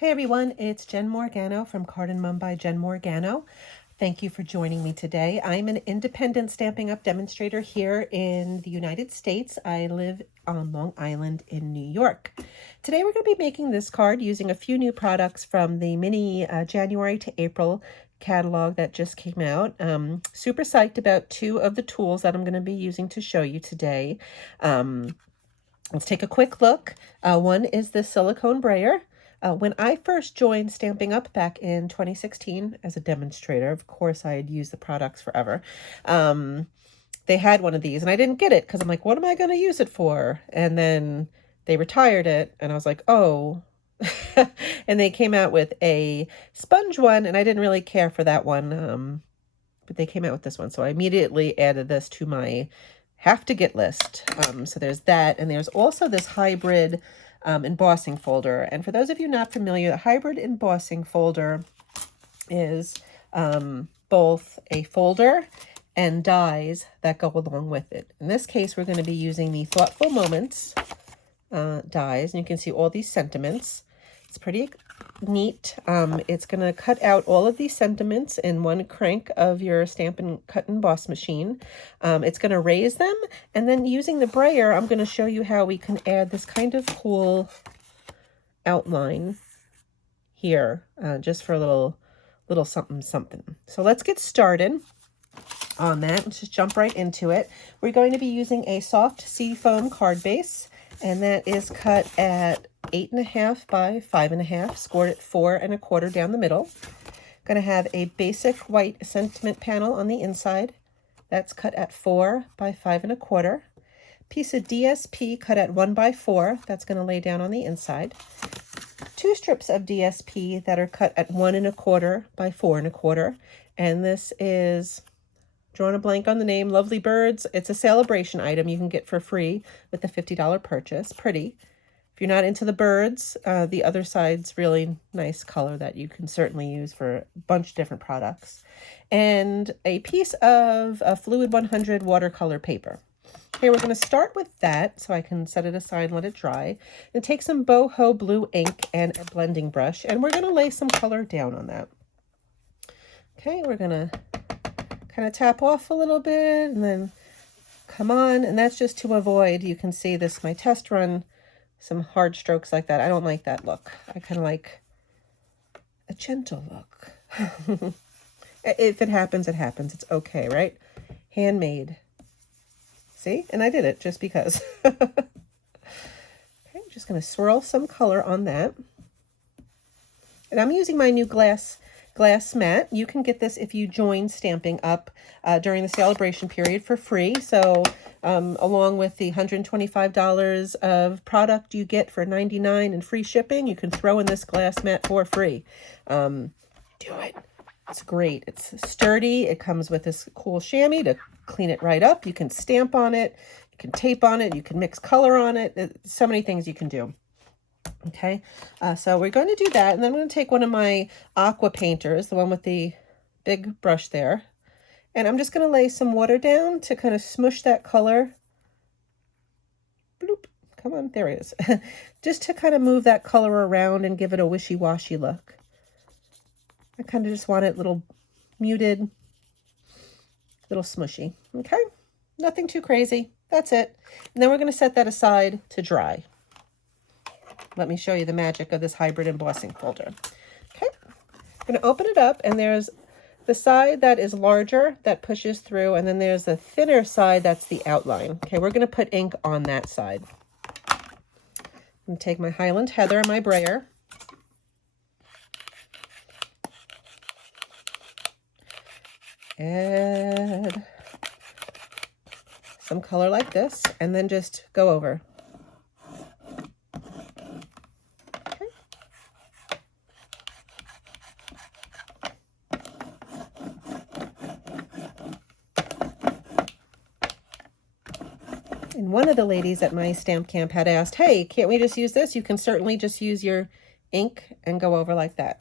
Hey everyone, it's Jen Morgano from Card and Mum by Jen Morgano. Thank you for joining me today. I'm an independent Stampin' Up! Demonstrator here in the United States. I live on Long Island in New York. Today we're going to be making this card using a few new products from the mini January to April catalog that just came out. Super psyched about two of the tools that I'm going to be using to show you today. Let's take a quick look. One is the silicone brayer. When I first joined Stampin' Up! Back in 2016 as a demonstrator, of course I had used the products forever, they had one of these and I didn't get it because I'm like, what am I going to use it for? And then they retired it and I was like, oh. And they came out with a sponge one and I didn't really care for that one, but they came out with this one. So I immediately added this to my have to get list. So there's that, and there's also this hybrid embossing folder. And for those of you not familiar, the hybrid embossing folder is both a folder and dies that go along with it. In this case, we're going to be using the Thoughtful Moments dies, and you can see all these sentiments. It's pretty neat. It's going to cut out all of these sentiments in one crank of your Stampin' Cut and Emboss machine. It's going to raise them, and then using the brayer, I'm going to show you how we can add this kind of cool outline here, just for a little something something. So let's get started on that. Let's just jump right into it. We're going to be using a soft seafoam card base, and that is cut at 8.5 by 5.5, scored at 4.25 down the middle. Going to have a basic white sentiment panel on the inside. That's cut at 4 by 5.25. Piece of DSP cut at 1 by 4. That's going to lay down on the inside. 2 strips of DSP that are cut at 1.25 by 4.25. And this is, drawing a blank on the name, Lovely Birds. It's a celebration item you can get for free with a $50 purchase. Pretty. If you're not into the birds, the other side's really nice color that you can certainly use for a bunch of different products. And a piece of a Fluid 100 watercolor paper. Okay, we're going to start with that so I can set it aside and let it dry. And take some boho blue ink and a blending brush, and we're going to lay some color down on that. Okay, we're going to kind of tap off a little bit and then come on, and that's just to avoid, you can see this, my test run, some hard strokes like that. I don't like that look. I kind of like a gentle look. If it happens, it happens. It's okay, right? Handmade. See? And I did it just because. Okay, I'm just going to swirl some color on that. And I'm using my new glass mat. You can get this if you join Stampin' Up! During the celebration period for free. So along with the $125 of product you get for $99 and free shipping, you can throw in this glass mat for free. Do it. It's great. It's sturdy. It comes with this cool chamois to clean it right up. You can stamp on it. You can tape on it. You can mix color on it. So many things you can do. Okay, so we're going to do that, and then I'm going to take one of my aqua painters, the one with the big brush there, and I'm just going to lay some water down to kind of smush that color. Bloop. Come on, there it is. Just to kind of move that color around and give it a wishy-washy look. I kind of just want it a little muted, little smushy. Okay, nothing too crazy. That's it. And then we're going to set that aside to dry. Let me show you the magic of this hybrid embossing folder. Okay, I'm going to open it up, and there's the side that is larger that pushes through, and then there's the thinner side that's the outline. Okay, we're going to put ink on that side. I'm going to take my Highland Heather and my brayer. Add some color like this, and then just go over. And one of the ladies at my stamp camp had asked, hey, can't we just use this? You can certainly just use your ink and go over like that.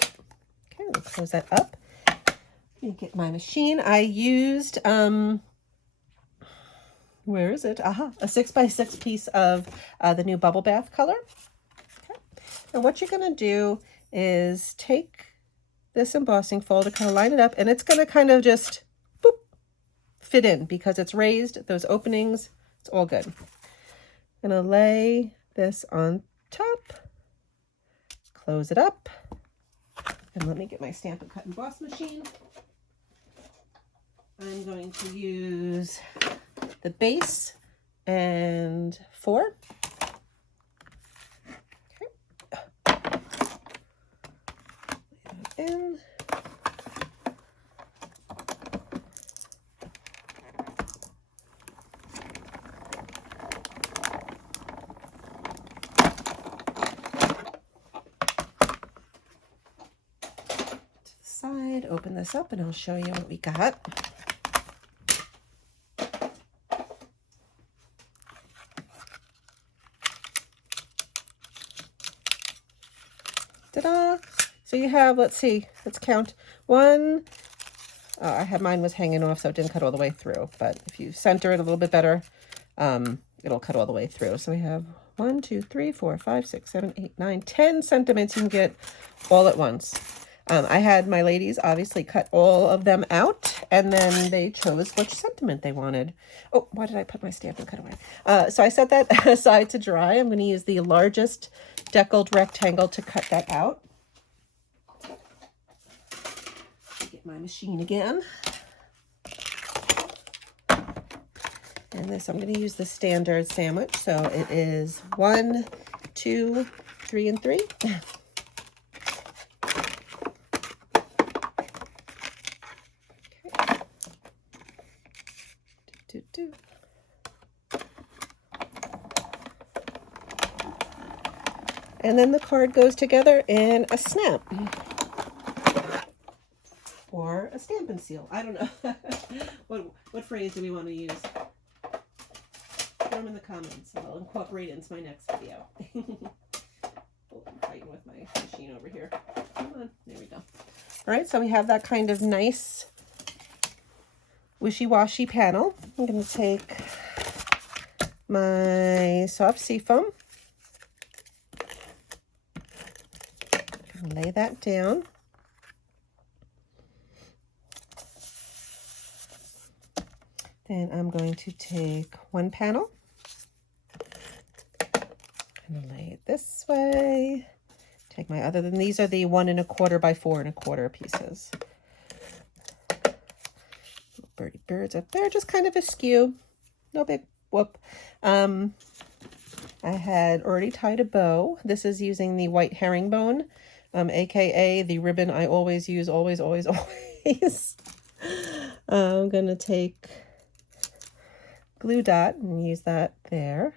Okay, we'll close that up. Let me get my machine. I used Where is it? Aha, a 6x6 piece of the new Bubble Bath color. Okay. And what you're going to do is take this embossing folder, kind of line it up, and it's going to kind of just boop, fit in because it's raised, those openings, it's all good. I'm going to lay this on top, close it up, and let me get my Stampin' Cut Emboss machine. I'm going to use the base and 4. Okay. In. Side, open this up and I'll show you what we got. Ta-da! So you have, let's see, let's count. 1, I had mine was hanging off so it didn't cut all the way through, but if you center it a little bit better, it'll cut all the way through. So we have 1, 2, 3, 4, 5, 6, 7, 8, 9, 10 sentiments you can get all at once. I had my ladies obviously cut all of them out, and then they chose which sentiment they wanted. Oh, why did I put my Stampin' Cut away? So I set that aside to dry. I'm going to use the largest deckled rectangle to cut that out. Get my machine again. And this, I'm going to use the standard sandwich. So it is 1, 2, 3, and 3. And then the card goes together in a snap or a Stampin' Seal. I don't know. what phrase do we want to use? Put them in the comments. I'll incorporate it into my next video. Oh, I'm fighting with my machine over here. Come on. There we go. All right, so we have that kind of nice wishy-washy panel. I'm going to take my soft seafoam and lay that down. Then I'm going to take one panel and lay it this way. Take my other, then these are the 1 1/4 by 4 1/4 pieces. Little birdie birds up there, just kind of askew. No big whoop. I had already tied a bow. This is using the white herringbone, aka the ribbon I always use, always. I'm gonna take glue dot and use that there.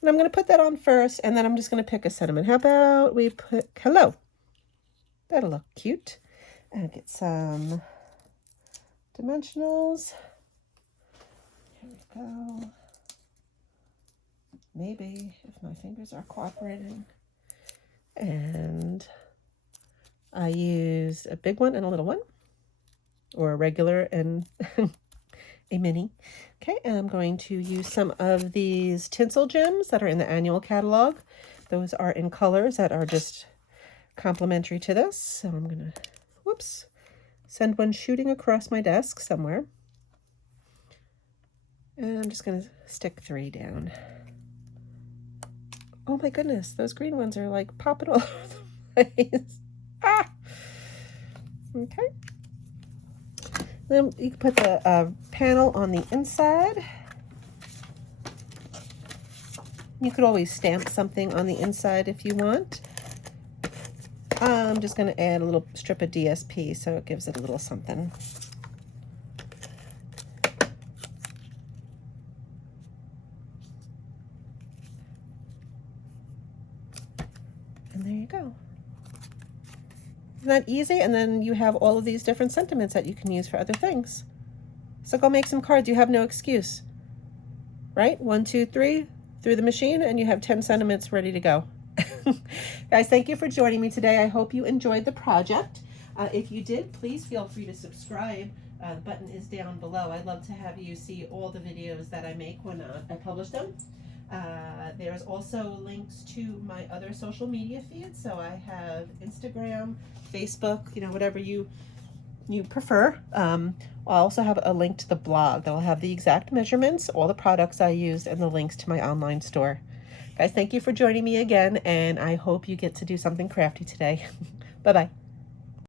And I'm going to put that on first, and then I'm just going to pick a sentiment. How about we put hello? That'll look cute. And get some dimensionals. Here we go. Maybe if my fingers are cooperating. And I used a big one and a little one, or a regular and a mini. Okay, and I'm going to use some of these tinsel gems that are in the annual catalog. Those are in colors that are just complementary to this. So I'm going to, whoops, send one shooting across my desk somewhere. And I'm just going to stick 3 down. Oh my goodness, those green ones are like popping all over the place. Ah! Okay. Then you can put the panel on the inside. You could always stamp something on the inside if you want. I'm just going to add a little strip of DSP so it gives it a little something. And there you go. Isn't that easy? And then you have all of these different sentiments that you can use for other things. So go make some cards. You have no excuse, right? 1, 2, 3 through the machine, and you have 10 sentiments ready to go. Guys, thank you for joining me today. I hope you enjoyed the project. If you did, please feel free to subscribe. The button is down below. I'd love to have you see all the videos that I make when I publish them. There's also links to my other social media feeds. So I have Instagram, Facebook, whatever you prefer. I'll also have a link to the blog that'll have the exact measurements, all the products I use, and the links to my online store. Guys, thank you for joining me again, and I hope you get to do something crafty today. Bye-bye.